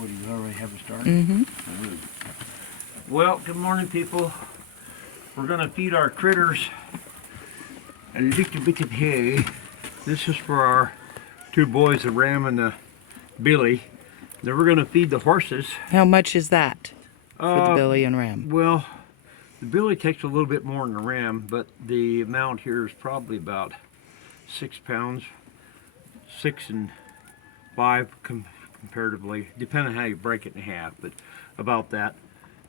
What, do you already have it started? Mm-hmm. Well, good morning, people. We're gonna feed our critters a little bit of hay. This is for our two boys, the Ram and the Billy. Then we're gonna feed the horses. How much is that for the Billy and Ram? Well, the Billy takes a little bit more than the Ram, but the amount here is probably about 6 pounds, 6 and 5 comparatively, depending on how you break it in half, but about that.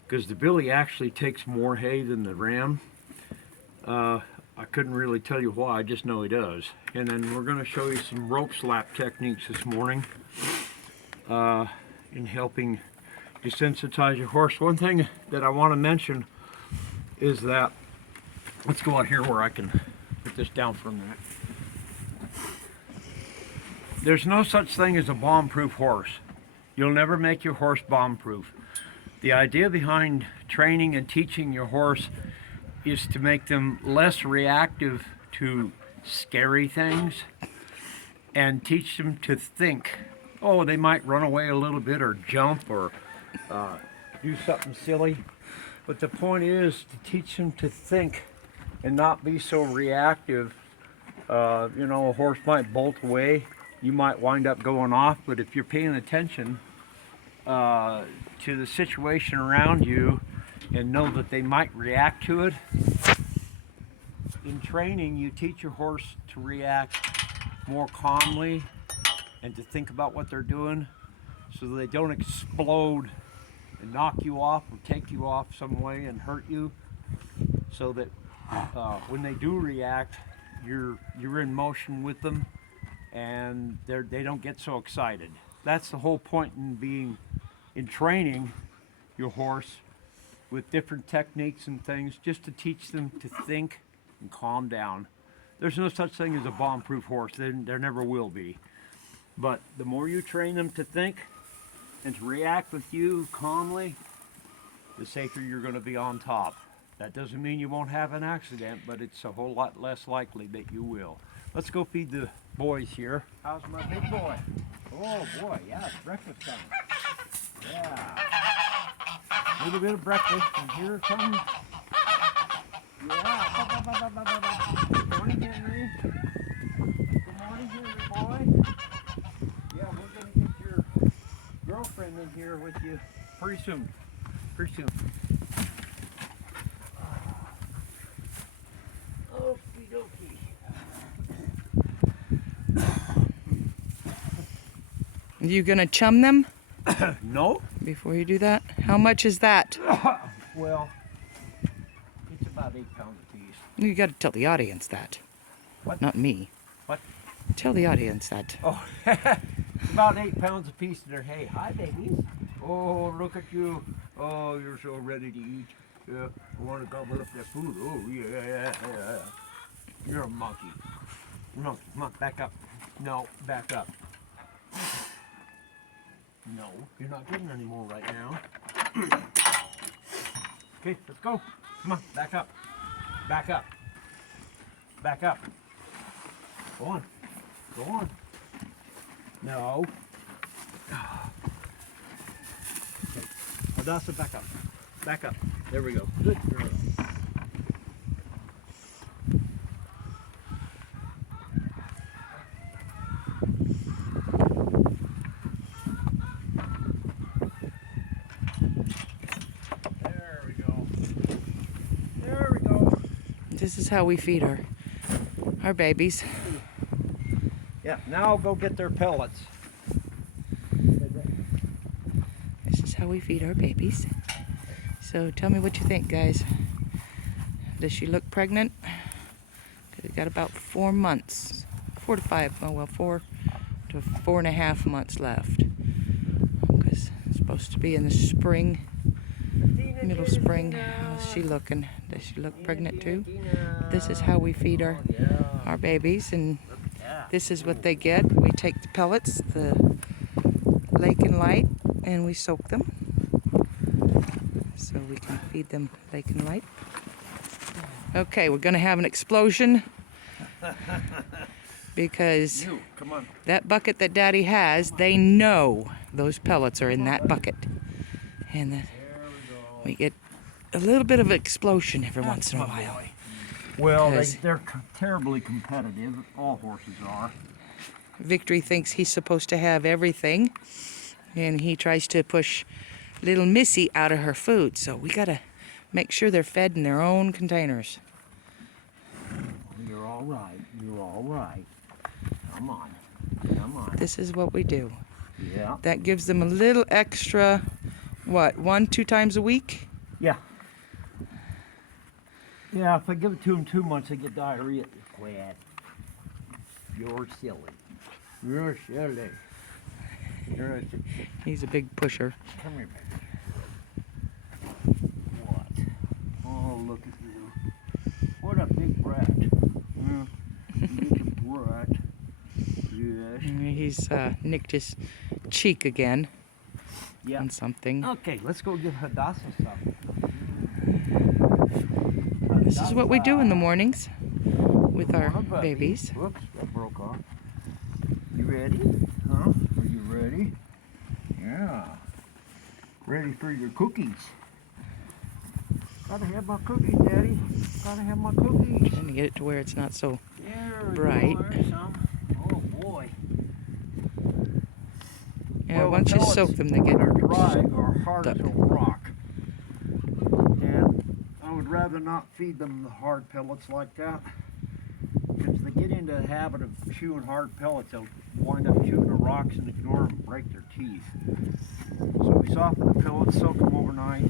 Because the Billy actually takes more hay than the Ram. I couldn't really tell you why, I just know he does. And then we're going to show you some rope slap techniques this morning in helping desensitize your horse. One thing that I want to mention is that, let's go out here where I can put this down for a minute. There's no such thing as a bomb-proof horse. You'll never make your horse bomb-proof. The idea behind training and teaching your horse is to make them less reactive to scary things and teach them to think. Oh, they might run away a little bit or jump or do something silly. But the point is to teach them to think and not be so reactive. You know, a horse might bolt away. You might wind up going off, but if you're paying attention to the situation around you and know that they might react to it, in training you teach your horse to react more calmly and to think about what they're doing so that they don't explode and knock you off or take you off some way and hurt you, so that when they do react, you're in motion with them and they don't get so excited. That's the whole point in training your horse with different techniques and things, just to teach them to think and calm down. There's no such thing as a bomb-proof horse. There never will be. But the more you train them to think and to react with you calmly, the safer you're going to be on top. That doesn't mean you won't have an accident, but it's a whole lot less likely that you will. Let's go feed the boys here. How's my big boy? Oh boy, yeah, it's breakfast time. Yeah. A little bit of breakfast, and here it comes. Yeah. Good morning, Henry. Good morning, Henry boy. Yeah, we're gonna get your girlfriend in here with you pretty soon. Pretty soon. Okie dokie. You gonna chum them No. before you do that? How much is that? Well, it's about 8 pounds a piece. You gotta tell the audience that. What? Not me. What? Tell the audience that. Oh, it's about 8 pounds a piece of their hay. Hi, babies. Oh, look at you. Oh, you're so ready to eat. Yeah, I want to gobble up that food. Oh, yeah. You're a monkey. Monkey, come on, back up. No, back up. No, you're not getting any more right now. Okay, let's go. Come on, back up. Back up. Back up. Go on. Go on. No. Okay. Hadassah, back up. Back up. There we go. Good girl. There we go. There we go. This is how we feed our babies. Yeah, now I'll go get their pellets. This is how we feed our babies. So tell me what you think, guys. Does she look pregnant? Because we got about 4 months, 4 to 5. Oh well, 4 to 4.5 months left. Because it's supposed to be in the spring, middle spring. How's she looking? Does she look pregnant too? This is how we feed our babies, and this is what they get. We take the pellets, the Lake and Light, and we soak them so we can feed them Lake and Light. Okay, we're gonna have an explosion because Come on. that bucket that Daddy has, they know those pellets are in that bucket. And then There we go. we get a little bit of explosion every once in a my while. boy. Well, 'Cause they're terribly competitive. All horses are. Victory thinks he's supposed to have everything, and he tries to push little Missy out of her food. So we gotta make sure they're fed in their own containers. You're all right. You're all right. Come on. Come on. This is what we do. Yeah. That gives them a little extra, what, 1-2 times a week? Yeah. Yeah, if I give it to them too much, they get diarrhea. Quit. You're silly. You're silly. You're a, He's a big pusher. come here, baby. What? Oh, look at you. What a big brat. Yeah. Big brat. Yes. He's nicked his cheek again Yeah. on something. Okay, let's go give Hadassah some. This is what we do in the mornings with our Come on, puppy. babies. Whoops, that broke off. You ready? Huh? Are you ready? Yeah. Ready for your cookies. Gotta have my cookies, Daddy. Gotta have my cookies. Trying to get it to where it's not so There we bright. go. There's some. Oh boy. Yeah, Well, once you pellets, soak them, they when get they're dry are hard as a stuck. rock. And I would rather not feed them the hard pellets like that. Because they get into the habit of chewing hard pellets, they'll wind up chewing the rocks and ignore them and break their teeth. So we soften the pellets, soak them overnight.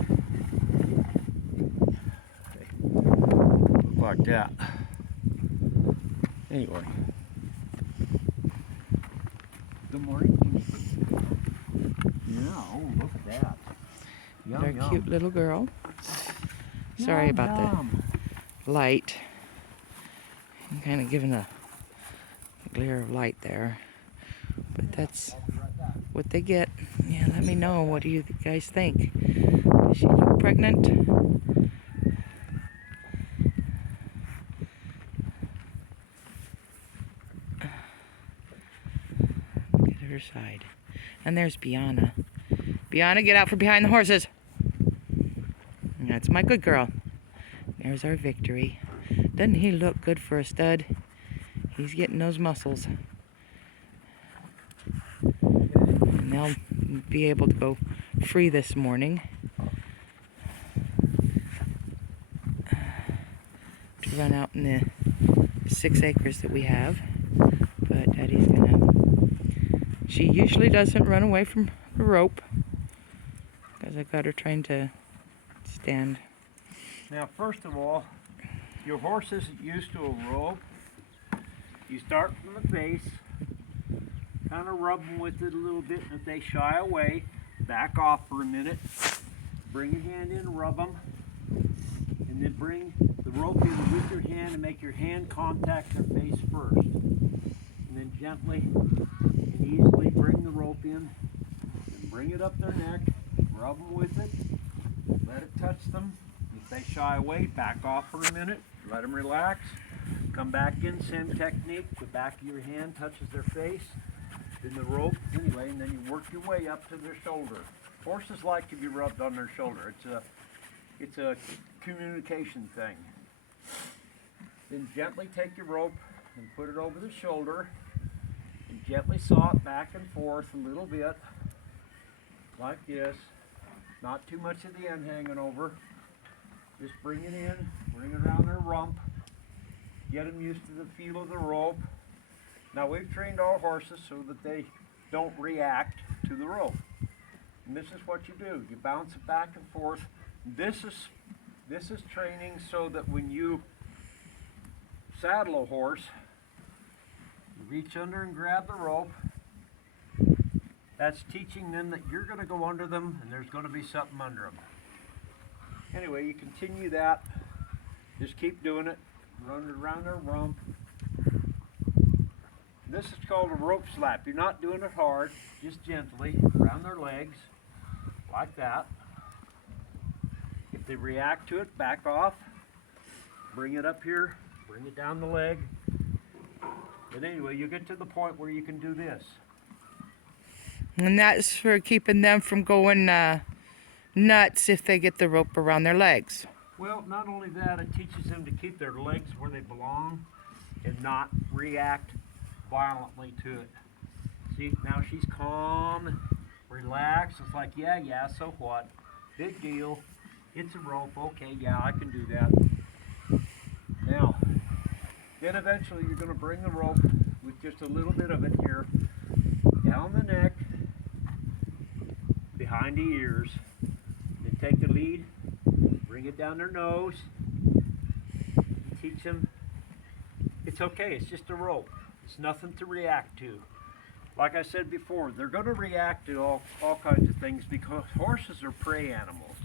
Like that. Anyway. Good morning. Yeah, oh, look at that. Yum, our yum. cute little girl. Sorry Yum, about yum. the light. I'm kind of giving a glare of light there. But that's what they get. Yeah, let me know. What do you guys think? Does she look pregnant? Look at her side. And there's Biana. Biana, get out from behind the horses. That's my good girl. There's our Victory. Doesn't he look good for a stud? He's getting those muscles. And they'll be able to go free this morning to run out in the 6 acres that we have. But Daddy's gonna... She usually doesn't run away from the rope because I've got her trying to stand. Now, first of all, your horse isn't used to a rope. You start from the base, kind of rub them with it a little bit, and if they shy away, back off for a minute, bring your hand in, rub them, and then bring the rope in with your hand and make your hand contact their face first. And then gently and easily bring the rope in, and bring it up their neck, rub them with it, let it touch them. If they shy away, back off for a minute, let them relax, come back in, same technique, the back of your hand touches their face, then the rope, anyway, and then you work your way up to their shoulder. Horses like to be rubbed on their shoulder. It's a communication thing. Then gently take your rope and put it over the shoulder and gently saw it back and forth a little bit, like this. Not too much of the end hanging over. Just bring it in, bring it around their rump, get them used to the feel of the rope. Now we've trained our horses so that they don't react to the rope. And this is what you do. You bounce it back and forth. This is training so that when you saddle a horse, you reach under and grab the rope. That's teaching them that you're going to go under them and there's going to be something under them. Anyway, you continue that. Just keep doing it. Run it around their rump. This is called a rope slap. You're not doing it hard, just gently around their legs, like that. If they react to it, back off. Bring it up here, bring it down the leg. But anyway, you get to the point where you can do this. And that's for keeping them from going nuts if they get the rope around their legs. Well, not only that, it teaches them to keep their legs where they belong and not react violently to it. See, now she's calm, relaxed. It's like, yeah, so what? Big deal. It's a rope. Okay, yeah, I can do that. Now, then eventually you're going to bring the rope with just a little bit of it here down the neck, behind the ears. Then take the lead, bring it down their nose, teach them it's okay, it's just a rope. It's nothing to react to. Like I said before, they're going to react to all kinds of things because horses are prey animals.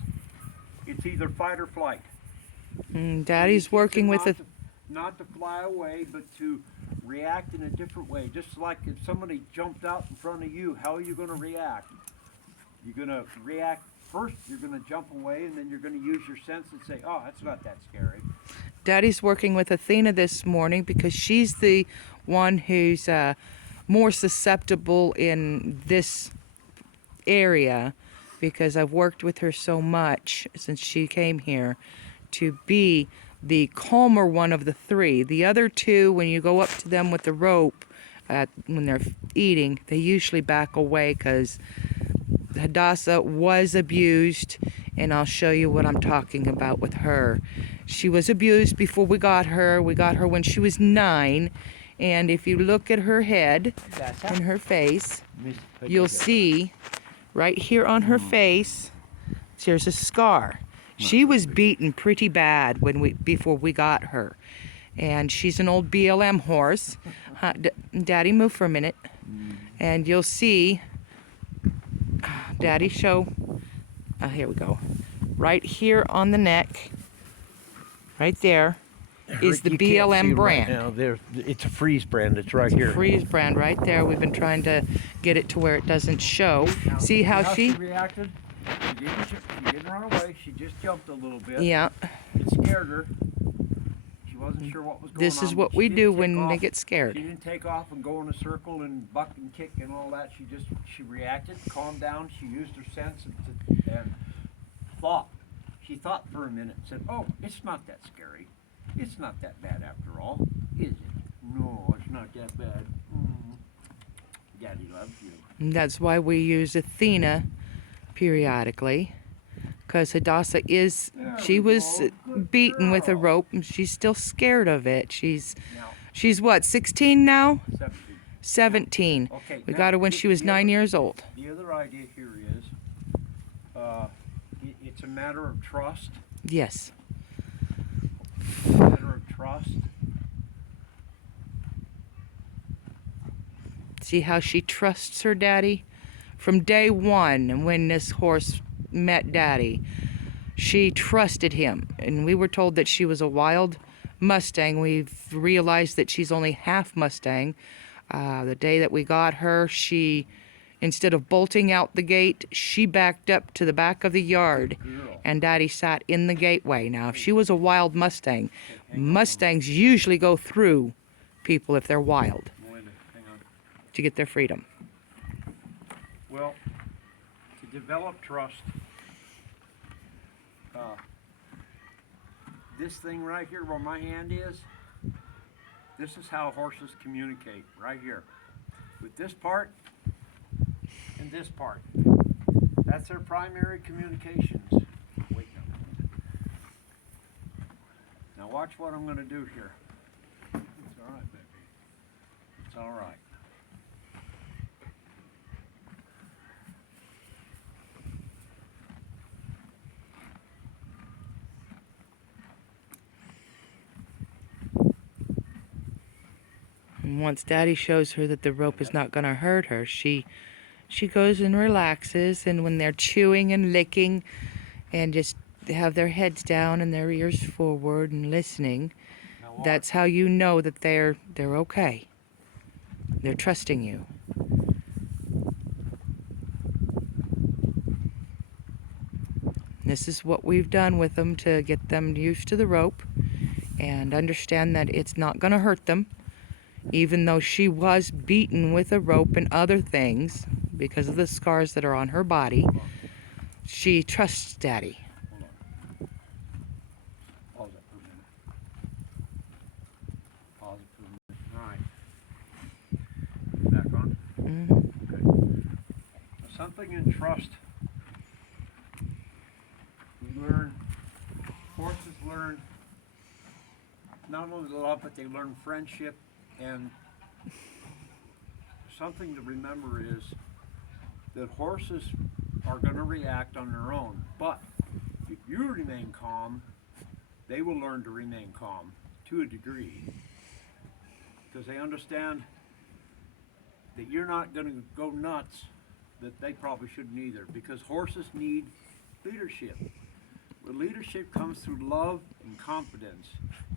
It's either fight or flight. Daddy's working with it. Not to fly away, but to react in a different way. Just like if somebody jumped out in front of you, how are you going to react? You're going to react first, you're going to jump away, and then you're going to use your sense and say, oh, that's not that scary. Daddy's working with Athena this morning because she's the one who's more susceptible in this area, because I've worked with her so much since she came here to be the calmer one of the three. The other two, when you go up to them with the rope when they're eating, they usually back away because Hadassah was abused, and I'll show you what I'm talking about with her. She was abused before we got her. We got her when she was 9, and if you look at her head and her face, you'll see right here on her face, there's a scar. She was beaten pretty bad before we got her, and she's an old BLM horse. Daddy, move for a minute, and you'll see. Daddy, show. Here we go. Right here on the neck, right there, is the BLM brand. Right now, it's a freeze brand. It's right here. Freeze brand right there. We've been trying to get it to where it doesn't show. Now, see how she reacted? She didn't run away. She just jumped a little bit. Yeah. It scared her. She wasn't sure what was going on. This is what we do when they get scared. She didn't take off and go in a circle and buck and kick and all that. She reacted, calmed down. She used her sense and thought. She thought for a minute and said, oh, it's not that scary. It's not that bad after all, is it? No, it's not that bad. Daddy loves you. And that's why we use Athena periodically, because Hadassah she was beaten with a rope, and she's still scared of it. She's what, 16 now? 17. Okay, we got her when she was 9 years old. The other idea here is it's a matter of trust. Yes. A matter of trust. See how she trusts her daddy? From day one, when this horse met Daddy, she trusted him. And we were told that she was a wild Mustang. We've realized that she's only half Mustang. The day that we got her, she, instead of bolting out the gate, she backed up to the back of the yard, and Daddy sat in the gateway. Now, if she was a wild Mustang, Mustangs usually go through people if they're wild to get their freedom. Well, to develop trust, this thing right here where my hand is, this is how horses communicate, right here. With this part and this part. That's their primary communications. Wait now. Now watch what I'm going to do here. It's all right, baby. It's all right. And once Daddy shows her that the rope is not going to hurt her, she goes and relaxes. And when they're chewing and licking and just have their heads down and their ears forward and listening, that's how you know that they're okay. They're trusting you. This is what we've done with them to get them used to the rope and understand that it's not going to hurt them. Even though she was beaten with a rope and other things, because of the scars that are on her body, she trusts Daddy. Hold on. Pause it for a minute. Pause it for a minute. All right. Back on? Okay. Something in trust. We learn, horses learn not only love, but they learn friendship. And something to remember is that horses are going to react on their own. But if you remain calm, they will learn to remain calm to a degree. Because they understand that you're not going to go nuts, that they probably shouldn't either. Because horses need leadership. But leadership comes through love and confidence.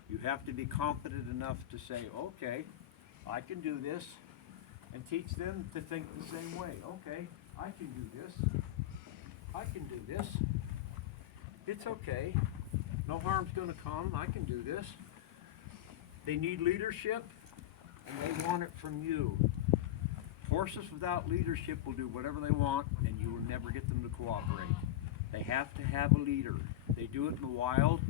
You have to be confident enough to say, okay, I can do this, and teach them to think the same way. Okay, I can do this. I can do this. It's okay. No harm's going to come. I can do this. They need leadership, and they want it from you. Horses without leadership will do whatever they want, and you will never get them to cooperate. They have to have a leader. They do it in the wild.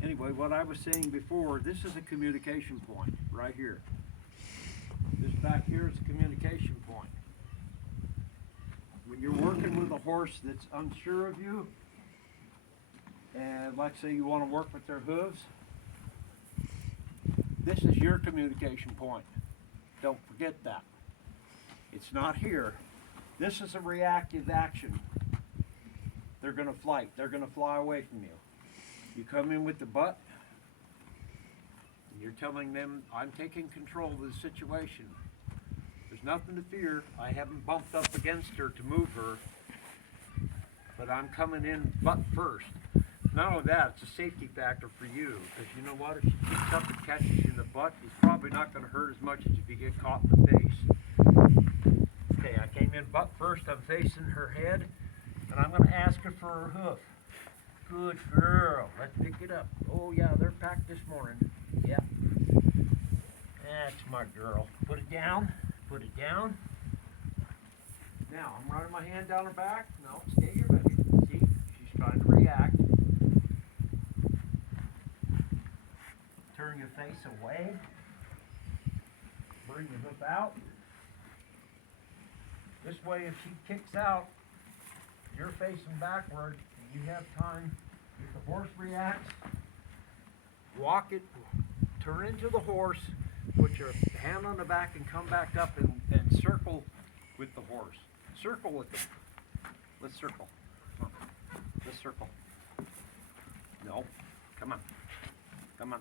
Anyway, what I was saying before, this is a communication point right here. This back here is a communication point. When you're working with a horse that's unsure of you, and like say you want to work with their hooves, this is your communication point. Don't forget that. It's not here. This is a reactive action. They're going to flight. They're going to fly away from you. You come in with the butt, and you're telling them, I'm taking control of the situation. There's nothing to fear. I haven't bumped up against her to move her, but I'm coming in butt first. Not only that, it's a safety factor for you, because you know what? If she picks up and catches you in the butt, it's probably not going to hurt as much as if you get caught in the face. Okay, I came in butt first. I'm facing her head, and I'm going to ask her for her hoof. Good girl. Let's pick it up. Oh, yeah, they're packed this morning. Yep. That's my girl. Put it down. Put it down. Now, I'm running my hand down her back. No, stay here, baby. See? She's trying to react. Turn your face away. Bring your hoof out. This way, if she kicks out, you're facing backward. You have time, if the horse reacts, walk it, turn into the horse, put your hand on the back and come back up and circle with the horse. Circle with them. Let's circle. Come on. Let's circle. No. Come on. Come on.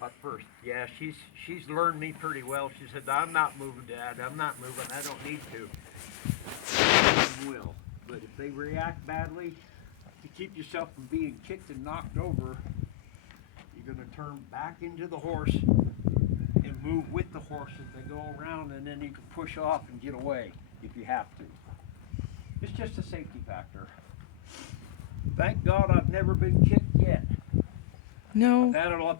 Butt first. Yeah, she's learned me pretty well. She said, I'm not moving, Dad. I'm not moving. I don't need to. I will. But if they react badly, to keep yourself from being kicked and knocked over, you're going to turn back into the horse and move with the horse as they go around, and then you can push off and get away if you have to. It's just a safety factor. Thank God I've never been kicked yet. No.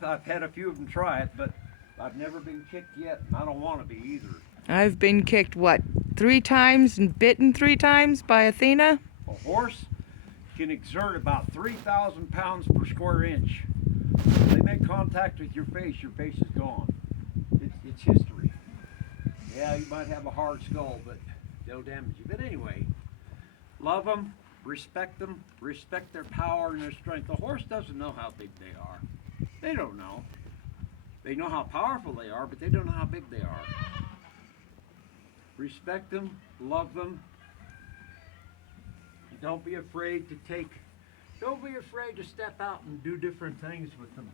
I've had a few of them try it, but I've never been kicked yet, and I don't want to be either. I've been kicked, what, 3 times and bitten 3 times by Athena? A horse can exert about 3,000 pounds per square inch. If they make contact with your face is gone. It's history. Yeah, you might have a hard skull, but they'll damage you. But anyway, love them, respect their power and their strength. The horse doesn't know how big they are. They don't know. They know how powerful they are, but they don't know how big they are. Respect them, love them. Don't be afraid to step out and do different things with them.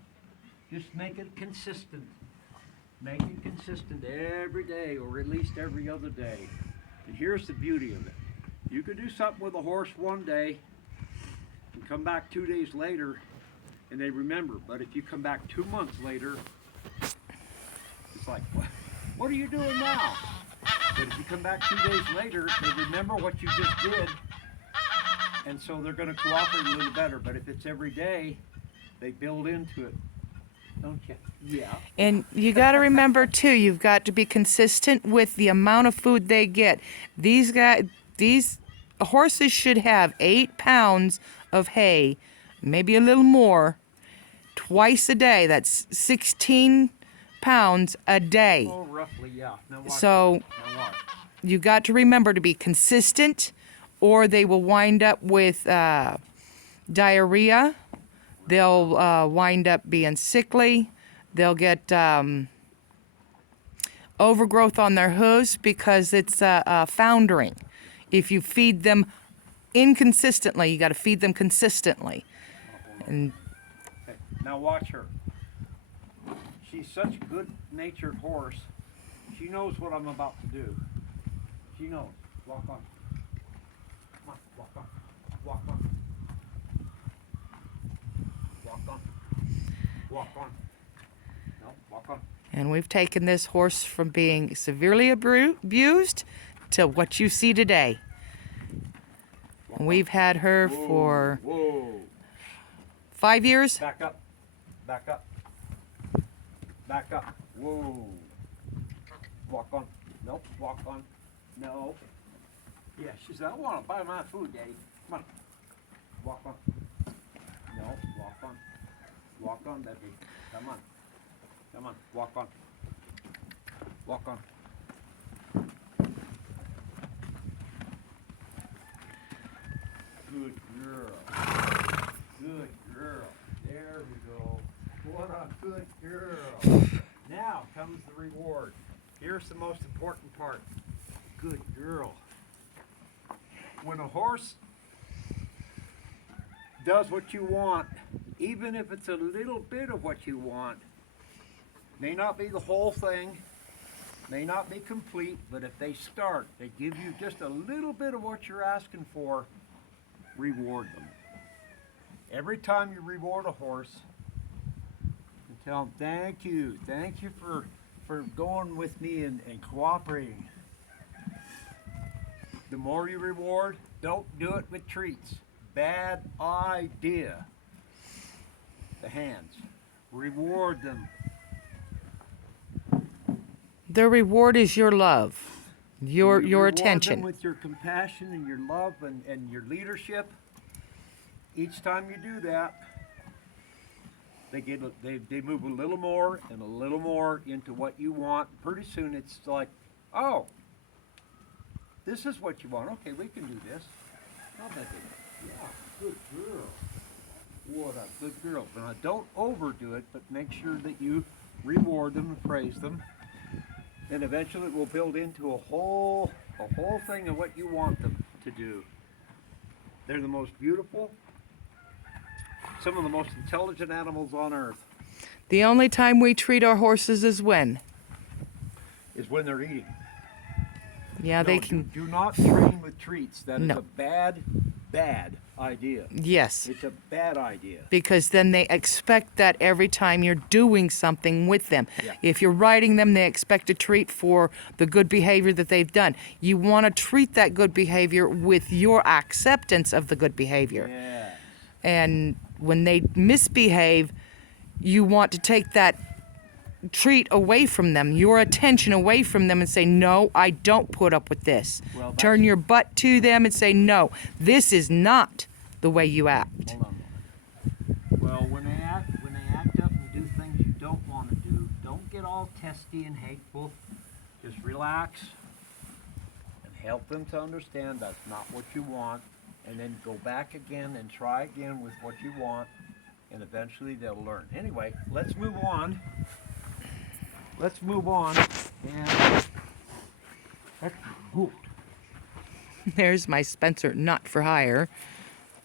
Just make it consistent. Make it consistent every day, or at least every other day. And here's the beauty of it. You could do something with a horse one day and come back 2 days later and they remember. But if you come back 2 months later, it's like, what are you doing now? But if you come back 2 days later, they remember what you just did, and so they're going to cooperate a little better. But if it's every day, they build into it. don't you? Yeah. And you got to remember too, you've got to be consistent with the amount of food they get. These horses should have 8 pounds of hay, maybe a little more, twice a day. That's 16 pounds a day. Oh, roughly, yeah. Now watch. So Now watch. you got to remember to be consistent, or they will wind up with diarrhea. They'll wind up being sickly. They'll get overgrowth on their hooves because it's foundering. If you feed them inconsistently, you got to feed them consistently. And Okay, now watch her. She's such a good-natured horse. She knows what I'm about to do. She knows. Walk on. Come on, walk on. Walk on. Walk on. Walk on. No, walk on. And we've taken this horse from being severely abused to what you see today. And we've had her for Whoa. 5 years. Back up. Back up. Back up. Whoa. Walk on. Nope. Walk on. No. Yeah, she said, I want to buy my food, Daddy. Come on. Walk on. No. Walk on. Walk on, baby. Come on. Come on. Walk on. Walk on. Good girl. Good girl. There we go. What a good girl. Now comes the reward. Here's the most important part. Good girl. When a horse does what you want, even if it's a little bit of what you want, may not be the whole thing, may not be complete, but if they start, they give you just a little bit of what you're asking for, reward them. Every time you reward a horse, you tell them, thank you for going with me and cooperating. The more you reward, don't do it with treats. Bad idea. The hands. Reward them. The reward is your love, your Reward attention. them with your compassion and your love and your leadership. Each time you do that, they move a little more and a little more into what you want. Pretty soon it's like, oh, this is what you want. Okay, we can do this. I'll take it. Yeah, good girl. What a good girl. Now don't overdo it, but make sure that you reward them and praise them. And eventually it will build into a whole thing of what you want them to do. They're the most beautiful, some of the most intelligent animals on earth. The only time we treat our horses is when? Is when they're eating. Yeah, No, they can. Do not train with treats. That is No. a bad idea. Yes, It's a bad idea. because then they expect that every time you're doing something with them. Yeah. If you're riding them, they expect a treat for the good behavior that they've done. You want to treat that good behavior with your acceptance of the good behavior. Yeah. And when they misbehave, you want to take that treat away from them, your attention away from them, and say, no, I don't put up with this. Well, Turn your butt to them and say, no, this is not the way you act. Hold on. Well, when they act up and do things you don't want to do, don't get all testy and hateful. Just relax and help them to understand that's not what you want, and then go back again and try again with what you want, and eventually they'll learn. Anyway, let's move on. Let's move on. And that's good. There's my Spencer not for hire.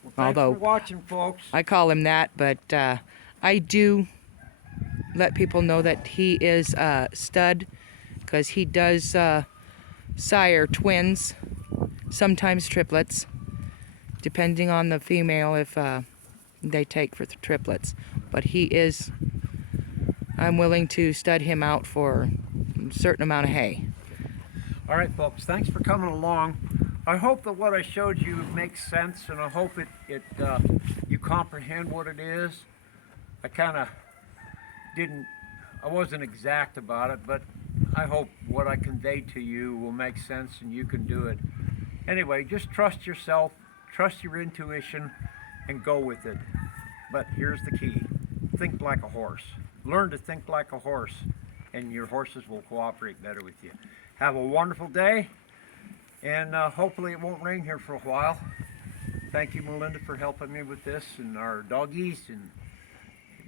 Well, thanks Although for watching, folks. I call him that, but I do let people know that he is a stud because he does sire twins, sometimes triplets, depending on the female if they take for the triplets. But he is, I'm willing to stud him out for a certain amount of hay. All right, folks, thanks for coming along. I hope that what I showed you makes sense, and I hope you comprehend what it is. I kind of I wasn't exact about it, but I hope what I conveyed to you will make sense and you can do it. Anyway, just trust yourself, trust your intuition, and go with it. But here's the key. Think like a horse. Learn to think like a horse, and your horses will cooperate better with you. Have a wonderful day, and hopefully it won't rain here for a while. Thank you, Melinda, for helping me with this, and our doggies, and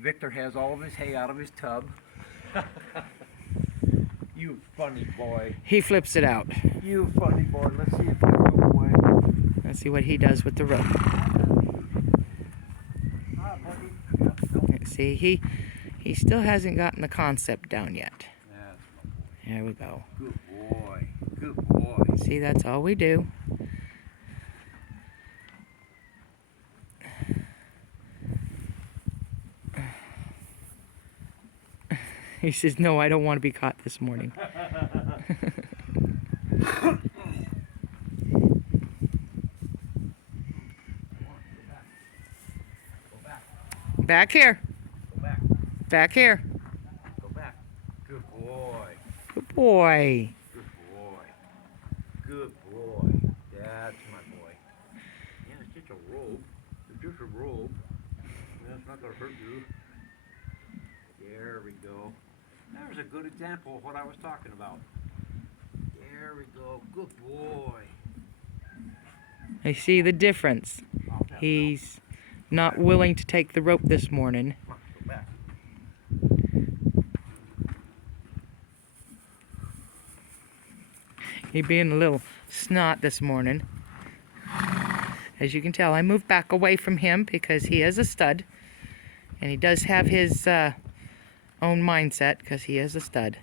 Victor has all of his hay out of his tub. You funny boy. He flips it out. You funny boy. Let's see if he'll go away. Let's see what he does with the rope. Ah, buddy. Yep, nope. See, he still hasn't gotten the concept down yet. That's my boy. There we go. Good boy. Good boy. See, that's all we do. He says, no, I don't want to be caught this morning. Back here. Go back. Back here. Go back. Good boy. Good boy. Good boy. Good boy. That's my boy. Yeah, it's just a robe. It's just a robe. That's not going to hurt you. There we go. There's a good example of what I was talking about. There we go. Good boy. I see the difference. He's not willing to take the rope this morning. Come on, go back. He being a little snot this morning. As you can tell, I moved back away from him because he is a stud. And he does have his own mindset because he is a stud.